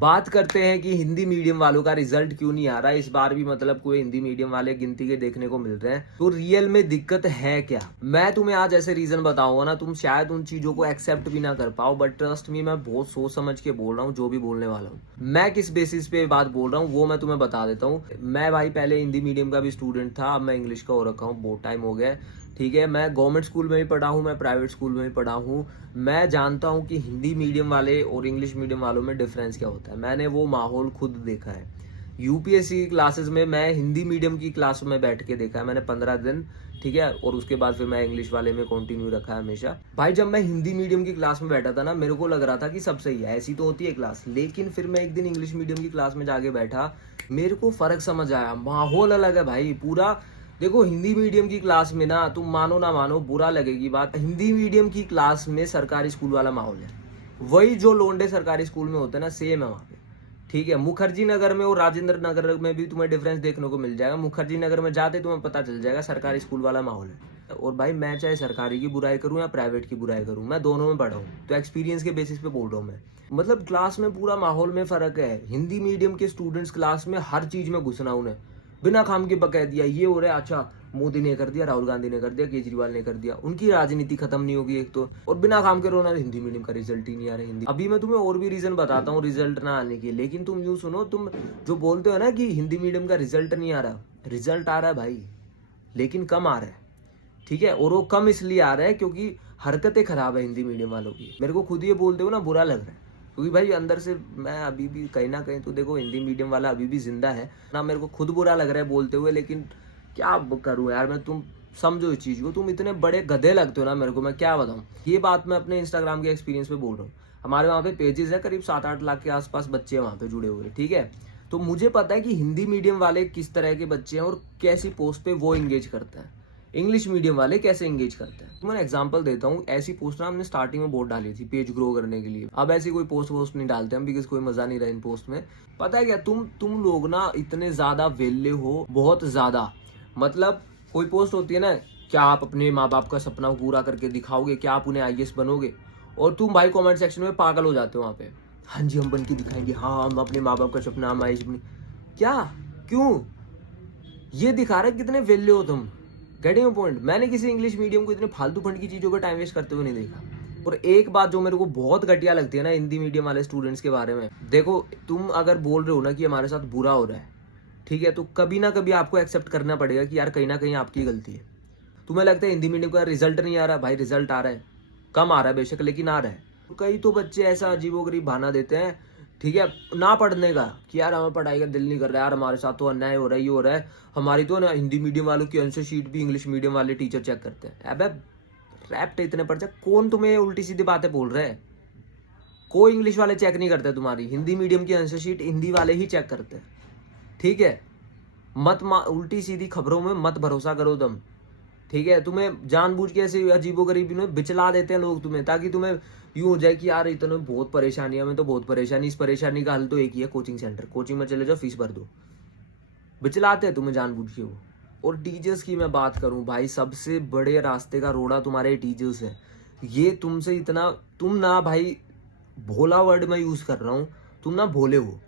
बात करते हैं कि हिंदी मीडियम वालों का रिजल्ट क्यों नहीं आ रहा है। इस बार भी मतलब कोई हिंदी मीडियम वाले गिनती के देखने को मिल रहे हैं, तो रियल में दिक्कत है क्या। मैं तुम्हें आज ऐसे रीजन बताऊंगा ना, तुम शायद उन चीजों को एक्सेप्ट भी ना कर पाओ, बट ट्रस्ट मी, मैं बहुत सोच समझ के बोल रहा हूँ जो भी बोलने वाला हूँ। मैं किस बेसिस पे बात बोल रहा हूँ वो मैं तुम्हें बता देता हूँ। मैं भाई पहले हिंदी मीडियम का भी स्टूडेंट था, अब मैं इंग्लिश का हो रखा हूँ, बहुत टाइम हो गया है। ठीक है, मैं गवर्नमेंट स्कूल में भी पढ़ा हूँ, मैं प्राइवेट स्कूल में भी पढ़ा हूँ। मैं जानता हूँ कि हिंदी मीडियम वाले और इंग्लिश मीडियम वालों में डिफरेंस क्या होता है। मैंने वो माहौल खुद देखा है। यूपीएससी की क्लासेस में मैं हिंदी मीडियम की क्लास में बैठ के देखा है मैंने 15 दिन। ठीक है, और उसके बाद फिर मैं इंग्लिश वाले में कंटिन्यू रखा है हमेशा। भाई जब मैं हिंदी मीडियम की क्लास में बैठा था ना, मेरे को लग रहा था कि सब सही है, ऐसी तो होती है क्लास। लेकिन फिर मैं एक दिन इंग्लिश मीडियम की क्लास में जाके बैठा, मेरे को फर्क समझ आया। माहौल अलग है भाई पूरा। देखो हिंदी मीडियम की क्लास में ना, तुम मानो ना मानो, बुरा लगेगी बात, हिंदी मीडियम की क्लास में सरकारी स्कूल वाला माहौल है। वही जो लोंडे सरकारी स्कूल में होते हैं ना, सेम है वहाँ पे। ठीक है, मुखर्जी नगर में और राजेंद्र नगर में भी तुम्हें डिफरेंस देखने को मिल जाएगा। मुखर्जी नगर में जाते तुम्हें पता चल जाएगा सरकारी स्कूल वाला माहौल है। और भाई मैं चाहे सरकारी की बुराई करूं या प्राइवेट की बुराई करूं, मैं दोनों में पढ़ा हूं, तो एक्सपीरियंस के बेसिस पे बोल रहा हूं मैं। मतलब क्लास में पूरा माहौल में फर्क है। हिंदी मीडियम के स्टूडेंट्स क्लास में हर चीज में घुसना उन्हें, बिना काम के बकैत दिया, ये हो रहा है, अच्छा मोदी ने कर दिया, राहुल गांधी ने कर दिया, केजरीवाल ने कर दिया, उनकी राजनीति खत्म नहीं होगी एक तो, और बिना काम के रोना, हिंदी मीडियम का रिजल्ट ही नहीं आ रहा हिंदी। अभी मैं तुम्हें और भी रीजन बताता हूँ रिजल्ट ना आने के, लेकिन तुम यूं सुनो, तुम जो बोलते हो ना कि हिंदी मीडियम का रिजल्ट नहीं आ रहा, रिजल्ट आ रहा है भाई, लेकिन कम आ रहा है। ठीक है, और वो कम इसलिए आ रहा है क्योंकि हरकतें खराब है हिंदी मीडियम वालों की। मेरे को खुद ये बोलते हो ना बुरा लग रहा है, क्योंकि भाई अंदर से मैं अभी भी कहीं ना कहीं तो देखो हिंदी मीडियम वाला अभी भी जिंदा है ना। मेरे को खुद बुरा लग रहा है बोलते हुए, लेकिन क्या करूँ यार मैं। तुम समझो इस चीज को, तुम इतने बड़े गधे लगते हो ना मेरे को, मैं क्या बताऊँ। ये बात मैं अपने इंस्टाग्राम के एक्सपीरियंस पे बोल रहा हूँ। हमारे वहाँ पे पेजेस है, करीब 7-8 लाख के आसपास बच्चे वहाँ पे जुड़े हुए हैं। ठीक है, तो मुझे पता है कि हिंदी मीडियम वाले किस तरह के बच्चे हैं और कैसी पोस्ट पे वो एंगेज करते हैं, इंग्लिश मीडियम वाले कैसे एंगेज करते हैं। तो मैं एग्जांपल देता हूँ, ऐसी पोस्ट ना हमने स्टार्टिंग में बहुत डाली थी पेज ग्रो करने के लिए। अब ऐसी कोई पोस्ट वोस्ट नहीं डालते हम, बिकॉज कोई मजा नहीं रहा इन पोस्ट में। पता है क्या, तुम लोग ना इतने ज्यादा वेल्ले हो, बहुत ज्यादा। मतलब कोई पोस्ट होती है ना, क्या आप अपने माँ बाप का सपना पूरा करके दिखाओगे, क्या आप उन्हें आईएएस बनोगे, और तुम भाई कमेंट सेक्शन में पागल हो जाते हो वहां पे। हाँ जी हम बन के दिखाएंगे, हाँ हम अपने माँ बाप का सपना, हम आईएएस बने। क्या, क्यों, ये दिखा रहे कितने वेल्ले हो तुम। Getting point. मैंने किसी इंग्लिश मीडियम को इतने फालतू फंड की चीजों का टाइम वेस्ट करते हुए नहीं देखा। और एक बात जो मेरे को बहुत घटिया लगती है ना हिंदी मीडियम वाले स्टूडेंट्स के बारे में, देखो तुम अगर बोल रहे हो ना कि हमारे साथ बुरा हो रहा है, ठीक है, तो कभी ना कभी आपको एक्सेप्ट करना पड़ेगा कि यार कहीं ना कहीं आपकी गलती है। तुम्हें लगता है हिंदी मीडियम का रिजल्ट नहीं आ रहा, भाई रिजल्ट आ रहा है, कम आ रहा है बेशक, लेकिन आ रहा है। कई तो बच्चे ऐसा अजीबोगरीब बहाना देते हैं, ठीक है, ना पढ़ने का, कि यार हमें पढ़ाई का दिल नहीं कर रहा यार, हमारे साथ तो अन्याय हो रहा है, ये हो रहा है। हमारी तो ना हिंदी मीडियम वालों की आंसर शीट भी इंग्लिश मीडियम वाले टीचर चेक करते हैं। अबे रैप्ट इतने पढ़ जाए, कौन तुम्हें उल्टी सीधी बातें बोल रहा है। कोई इंग्लिश वाले चेक नहीं करते तुम्हारी, हिंदी मीडियम की आंसर शीट हिंदी वाले ही चेक करते हैं। ठीक है, उल्टी सीधी खबरों में मत भरोसा करो तुम। ठीक है, तुम्हें जानबूझ के ऐसे अजीबोगरीब में बिचला देते हैं लोग तुम्हें, ताकि तुम्हें यूं हो जाए कि यार इतने बहुत परेशानी है, हमें तो बहुत परेशानी, इस परेशानी का हल तो एक ही है, कोचिंग सेंटर, कोचिंग में चले जाओ, फीस भर दो। बिचलाते हैं तुम्हें जानबूझ के वो। और टीचर्स की मैं बात करूं भाई, सबसे बड़े रास्ते का रोड़ा तुम्हारे टीचर्स है। ये तुमसे इतना, तुम ना भाई, भोला वर्ड में यूज कर रहा हूं, तुम ना भोले हो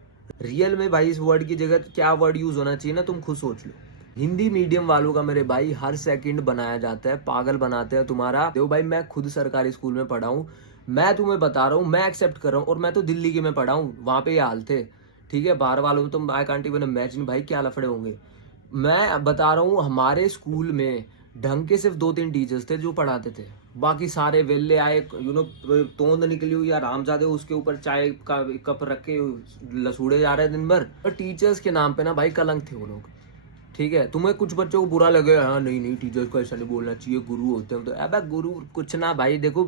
रियल में भाई। इस वर्ड की जगह क्या वर्ड यूज होना चाहिए ना, तुम खुद सोच लो। हिंदी मीडियम वालों का मेरे भाई हर सेकंड बनाया जाता है, पागल बनाते हैं तुम्हारा। देखो भाई मैं खुद सरकारी स्कूल में पढ़ा हूँ, मैं तुम्हें बता रहा हूँ, मैं एक्सेप्ट कर रहा हूँ। और मैं तो दिल्ली के में पढ़ा हूँ, वहां पे ये हाल थे। ठीक है, बाहर वालों में तो आई कांट इवन इमेजिन भाई क्या लफड़े होंगे। मैं बता रहा हूँ हमारे स्कूल में ढंग के सिर्फ 2-3 टीचर्स थे जो पढ़ाते थे, बाकी सारे वेल्ले आए, तोंद निकली हुई या रामजादे, उसके ऊपर चाय का कप रख के लसूड़े जा रहे दिन भर। और टीचर्स के नाम पे ना भाई कलंक थे वो लोग। ठीक है, तुम्हें कुछ बच्चों को बुरा लगे, हाँ नहीं नहीं टीचर्स को ऐसा नहीं बोलना चाहिए, गुरु होते हैं। तो अबे गुरु कुछ ना भाई, देखो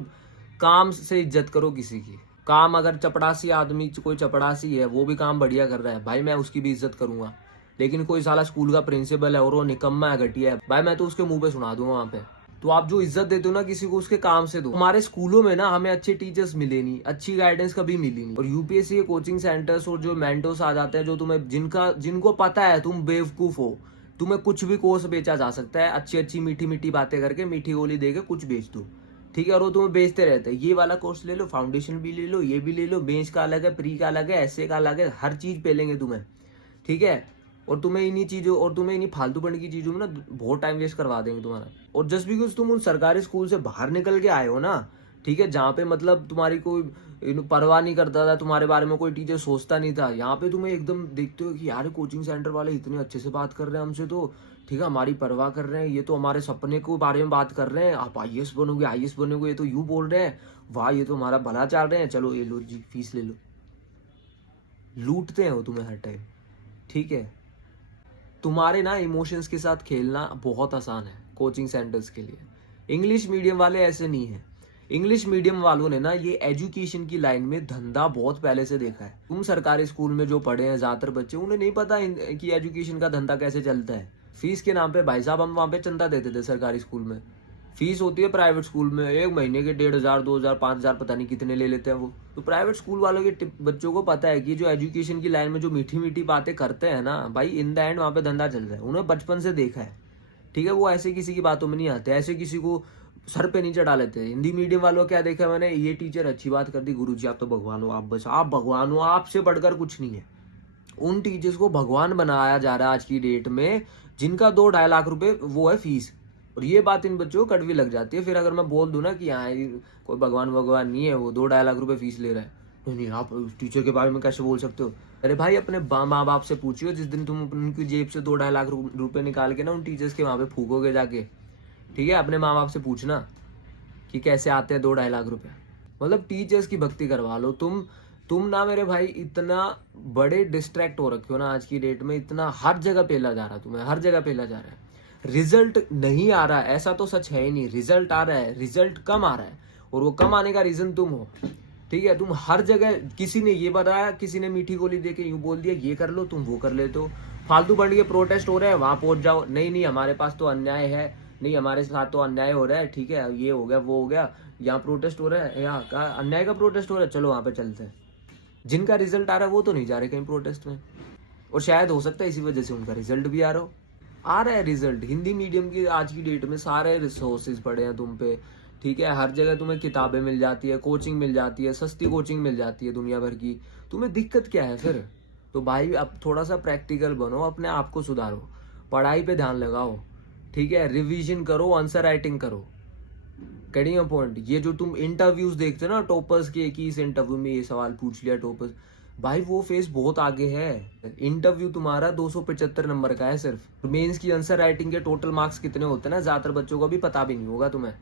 काम से इज्जत करो किसी की। काम अगर चपड़ासी आदमी, कोई चपड़ासी है, वो भी काम बढ़िया कर रहा है भाई, मैं उसकी भी इज्जत करूंगा। लेकिन कोई साला स्कूल का प्रिंसिपल है और वो निकम्मा है, घटिया है, भाई मैं तो उसके मुंह पे सुना दूंगा वहां पे। तो आप जो इज्जत देते हो ना किसी को, उसके काम से दो। हमारे स्कूलों में ना हमें अच्छे टीचर्स मिले नहीं, अच्छी गाइडेंस कभी मिली नहीं। और यूपीएससी के कोचिंग सेंटर्स और जो मेंटोर्स आ जाते हैं, जो तुम्हें जिनको पता है तुम बेवकूफ हो, तुम्हें कुछ भी कोर्स बेचा जा सकता है, अच्छी अच्छी मीठी मीठी बातें करके, मीठी गोली देके कुछ बेच दो। ठीक है, और वो तुम्हें बेचते रहते हैं, ये वाला कोर्स ले लो, फाउंडेशन भी ले लो, ये भी ले लो, बेंच का अलग है, प्री का अलग है, ऐसे का अलग है, हर चीज पेलेंगे तुम्हें। ठीक है, और तुम्हें इन्हीं चीजों और तुम्हें इन्हीं फालतूपन की चीजों में ना बहुत टाइम वेस्ट करवा देंगे तुम्हारा। और जस्ट बिकॉज तुम उन सरकारी स्कूल से बाहर निकल के आए हो ना, ठीक है, जहाँ पे मतलब तुम्हारी कोई परवाह नहीं करता था, तुम्हारे बारे में कोई टीचर सोचता नहीं था, यहाँ पे तुम्हें एकदम देखते हो कि यार कोचिंग सेंटर वाले इतने अच्छे से बात कर रहे हैं हमसे, तो ठीक है हमारी परवाह कर रहे हैं, ये तो हमारे सपने के बारे में बात कर रहे हैं, आप आईएएस बनोगे आईएएस बनोगे, ये तो यूं बोल रहे हैं, वाह ये तो हमारा भला चाह रहे हैं, चलो ये लो जी फीस ले लो। लूटते हैं वो तुम्हें हर टाइम। ठीक है, तुम्हारे ना इमोशंस के साथ खेलना बहुत आसान है कोचिंग सेंटर्स के लिए। इंग्लिश मीडियम वाले ऐसे नहीं है। इंग्लिश मीडियम वालों ने ना ये एजुकेशन की लाइन में धंधा बहुत पहले से देखा है। तुम सरकारी स्कूल में जो पढ़े हैं ज्यादातर बच्चे, उन्हें नहीं पता कि एजुकेशन का धंधा कैसे चलता है। फीस के नाम पे भाई साहब हम वहां पे चंदा देते थे सरकारी स्कूल में। फीस होती है प्राइवेट स्कूल में एक महीने के 1500, 2000, 5000 पता नहीं कितने ले लेते हैं वो। तो प्राइवेट स्कूल वालों के बच्चों को पता है कि जो एजुकेशन की लाइन में जो मीठी मीठी बातें करते हैं ना भाई, इन द एंड वहां पे धंधा चल रहा है, उन्हें बचपन से देखा है। ठीक है, वो ऐसे किसी की बातों में नहीं आते, ऐसे किसी को सर पे नहीं चढ़ा लेते। हिंदी मीडियम वालों क्या देखा मैंने, ये टीचर अच्छी बात कर दी, गुरुजी आप तो भगवान हो, आप बस आप भगवान हो, आपसे बढ़कर कुछ नहीं है। उन टीचर्स को भगवान बनाया जा रहा है आज की डेट में, जिनका 2-2.5 लाख रुपए वो है फीस। और ये बात इन बच्चों को कड़वी लग जाती है। फिर अगर मैं बोल दूं ना कि हाँ ये कोई भगवान नहीं है, वो 2-2.5 लाख रुपए फीस ले रहा है, नहीं आप उस टीचर के बारे में कैसे बोल सकते हो। अरे भाई अपने माँ बाप से पूछियो, जिस दिन तुम उनकी जेब से 2-2.5 लाख रुपए निकाल के ना उन टीचर्स के वहां पे फूकोगे जाके, ठीक है, अपने माँ बाप से पूछना कि कैसे आते हैं 2-2.5 लाख रुपए। मतलब टीचर्स की भक्ति करवा लो। तुम ना मेरे भाई इतना बड़े डिस्ट्रैक्ट हो रखे हो ना आज की डेट में, इतना हर जगह पेला जा रहा है तुम्हें, हर जगह पेला जा रहा है। रिजल्ट नहीं आ रहा है ऐसा तो सच है ही नहीं, रिजल्ट आ रहा है, रिजल्ट कम आ रहा है, और वो कम आने का रीजन तुम हो। ठीक है, तुम हर जगह, किसी ने ये बताया, किसी ने मीठी गोली देके यूं बोल दिया ये कर लो, तुम वो कर लेते हो। फालतू बंड के प्रोटेस्ट हो रहे हैं, वहां पहुंच जाओ, नहीं हमारे पास तो अन्याय है, नहीं हमारे साथ तो अन्याय हो रहा है, ठीक है ये हो गया वो हो गया, यहाँ प्रोटेस्ट हो रहा है, यहाँ अन्याय का प्रोटेस्ट हो रहा है, चलो वहां पे चलते हैं। जिनका रिजल्ट आ रहा है वो तो नहीं जा रहे कहीं प्रोटेस्ट में, और शायद हो सकता है इसी वजह से उनका रिजल्ट भी आ रहा है रिजल्ट। हिंदी मीडियम की आज की डेट में सारे रिसोर्सेज पड़े हैं तुम पे। ठीक है, हर जगह तुम्हें किताबें मिल जाती है, कोचिंग मिल जाती है, सस्ती कोचिंग मिल जाती है दुनिया भर की। तुम्हें दिक्कत क्या है फिर? तो भाई अब थोड़ा सा प्रैक्टिकल बनो, अपने आप को सुधारो, पढ़ाई पे ध्यान लगाओ, ठीक है, रिवीजन करो, आंसर राइटिंग करो। Getting a point. ये जो तुम इंटरव्यूज देखते हो ना टॉपर्स के, कि इस इंटरव्यू में ये सवाल पूछ लिया टॉपर्स, भाई वो फेस बहुत आगे है। इंटरव्यू तुम्हारा 275 नंबर का है सिर्फ। मेंस की आंसर राइटिंग के टोटल मार्क्स कितने होते हैं ना, ज्यादातर बच्चों को भी पता भी नहीं होगा तुम्हें।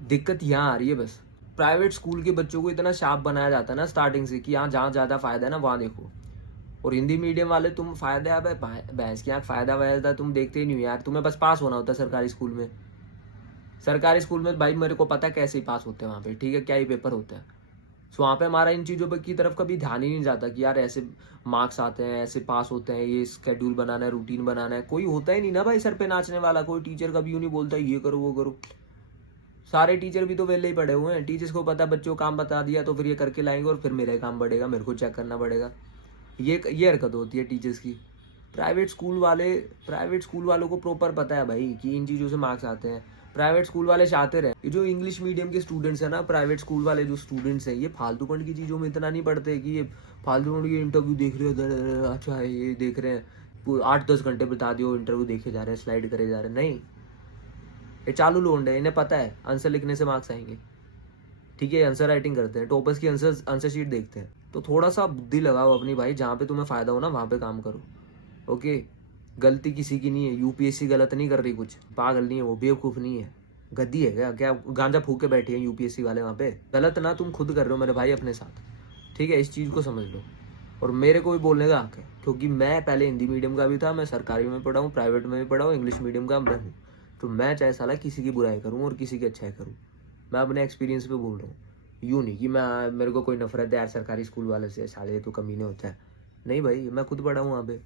दिक्कत यहाँ आ रही है बस। प्राइवेट स्कूल के बच्चों को इतना शार्प बनाया जाता है ना स्टार्टिंग से, कि यहाँ जहाँ ज्यादा फायदा है ना वहाँ देखो। और हिंदी मीडियम वाले तुम फायदा है भैंस की आँख, फायदा वायदा तुम देखते ही नहीं हो यार। तुम्हें बस पास होना होता है सरकारी स्कूल में। सरकारी स्कूल में भाई मेरे को पता है कैसे ही पास होते हैं वहाँ पे, ठीक है, क्या ही पेपर होता है। सो वहाँ पे हमारा इन चीज़ों की तरफ कभी ध्यान ही नहीं जाता कि यार ऐसे मार्क्स आते हैं, ऐसे पास होते हैं, ये स्केड्यूल बनाना है, रूटीन बनाना है। कोई होता ही नहीं ना भाई सर पे नाचने वाला। कोई टीचर कभी यूँ नहीं बोलता ये करो वो करो। सारे टीचर भी तो वेले ही पड़े हुए हैं। टीचर्स को पता बच्चों को काम बता दिया तो फिर ये करके लाएंगे, और फिर मेरा काम बढ़ेगा, मेरे को चेक करना पड़ेगा। ये हरकत होती है टीचर्स की। प्राइवेट स्कूल वालों को प्रॉपर पता है भाई कि इन चीज़ों से मार्क्स आते हैं। प्राइवेट स्कूल वाले शातिर हैं। ये जो इंग्लिश मीडियम के स्टूडेंट्स हैं ना, प्राइवेट स्कूल वाले जो स्टूडेंट्स हैं, ये फालतूपन की चीज़ों में इतना नहीं पढ़ते कि ये फालतूपन की इंटरव्यू देख रहे हो, अच्छा है ये देख रहे हैं, 8-10 घंटे बिता दियो इंटरव्यू देखे जा रहे हैं, स्लाइड करे जा रहे हैं। नहीं, ये चालू लोंड है, इन्हें पता है आंसर लिखने से मार्क्स आएंगे। ठीक है, आंसर राइटिंग करते हैं, टॉपर्स की आंसर शीट देखते हैं। तो थोड़ा सा बुद्धि लगाओ अपनी भाई, जहाँ पे तुम्हें फायदा हो ना वहाँ पे काम करो। ओके, गलती किसी की नहीं है। यूपीएससी गलत नहीं कर रही, कुछ पागल नहीं है वो, बेवकूफ़ नहीं है, गद्दी है क्या गांजा फूक के बैठे हैं यूपीएससी वाले वहाँ पे। गलत ना तुम खुद कर रहे हो मेरे भाई अपने साथ, ठीक है, इस चीज़ को समझ लो। और मेरे को भी बोलने का हक है, क्योंकि मैं पहले हिंदी मीडियम का भी था, मैं सरकारी में पढ़ा हूँ, प्राइवेट में भी पढ़ा हूँ, इंग्लिश मीडियम का मैं हूँ। तो मैं चाहे साला किसी की बुराई करूँ और किसी की अच्छाई करूँ, मैं अपने एक्सपीरियंस पे बोल रहा हूँ। यूँ नहीं कि मेरे को कोई नफरत है यार सरकारी स्कूल वाले से, साले तो कमीने होता है। नहीं भाई, मैं खुद पढ़ा हूँ वहाँ पे,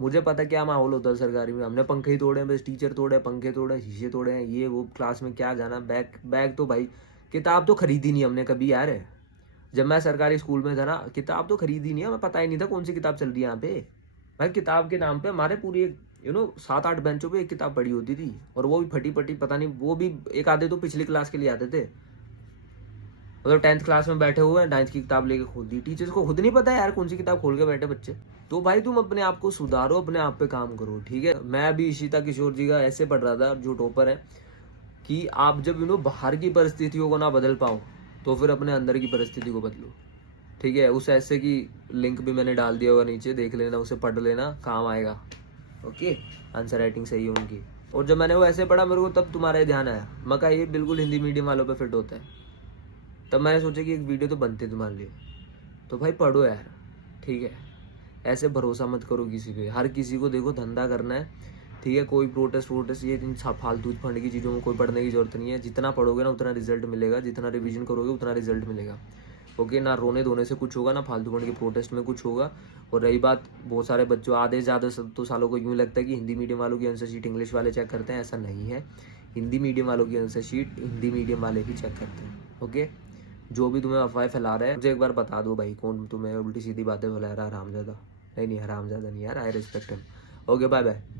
मुझे पता क्या माहौल होता है सरकारी में। हमने पंखे ही तोड़े हैं बस, टीचर तोड़े, पंखे तोड़े, शीशे तोड़े हैं, ये वो। क्लास में क्या जाना, बैग तो भाई, किताब तो खरीदी नहीं हमने कभी यार। जब मैं सरकारी स्कूल में था ना, किताब तो खरीदी नहीं है, हमें पता ही नहीं था कौन सी किताब चल रही है यहाँ पे। भाई किताब के नाम पे हमारे पूरी 7-8 बेंचों पे एक किताब पड़ी होती थी, और वो भी फटी पटी, पता नहीं, वो भी एक आधे तो पिछली क्लास के लिए आते थे। मतलब 10th क्लास में बैठे हुए हैं, 9th की किताब लेके खोल दी। टीचर्स को खुद नहीं पता यार कौन सी किताब खोल के बैठे बच्चे। तो भाई तुम अपने आप को सुधारो, अपने आप पे काम करो, ठीक है। मैं अभी इशिता किशोर जी का ऐसे पढ़ रहा था, जो टॉपर है, कि आप जब बाहर की परिस्थितियों को ना बदल पाओ तो फिर अपने अंदर की परिस्थिति को बदलो, ठीक है। उस ऐसे की लिंक भी मैंने डाल दिया होगा नीचे, देख लेना, उसे पढ़ लेना, काम आएगा। ओके, आंसर राइटिंग सही है उनकी। और जब मैंने वो ऐसे पढ़ा, मेरे को तब तुम्हारा ध्यान आया, मैं कहा ये बिल्कुल हिंदी मीडियम वालों पे फिट होता है। तब मैंने सोचा कि एक वीडियो तो बनती है तुम्हारे लिए, तो भाई पढ़ो यार, ठीक है। ऐसे भरोसा मत करो किसी पे, हर किसी को देखो धंधा करना है, ठीक है। कोई प्रोटेस्ट ये इन फालतू फंड की चीज़ों में कोई पढ़ने की जरूरत नहीं है। जितना पढ़ोगे ना उतना रिजल्ट मिलेगा, जितना रिवीजन करोगे उतना रिजल्ट मिलेगा। ओके, ना रोने धोने से कुछ होगा, ना फालतू फंड के प्रोटेस्ट में कुछ होगा। और रही बात, बहुत सारे बच्चों, आधे ज़्यादा तो सालों को यूँ लगता है कि हिंदी मीडियम वालों की आंसर शीट इंग्लिश वाले चेक करते हैं, ऐसा नहीं है। हिंदी मीडियम वालों की आंसर शीट हिंदी मीडियम वाले ही चेक करते हैं। ओके, जो भी तुम्हें अफवाह फैला रहा है, मुझे एक बार बता दो भाई, कौन तुम्हें उल्टी सीधी बातें फैला रहा है, हरामजादा। नहीं, हरामजादा नहीं यार, I respect him. Okay, bye bye.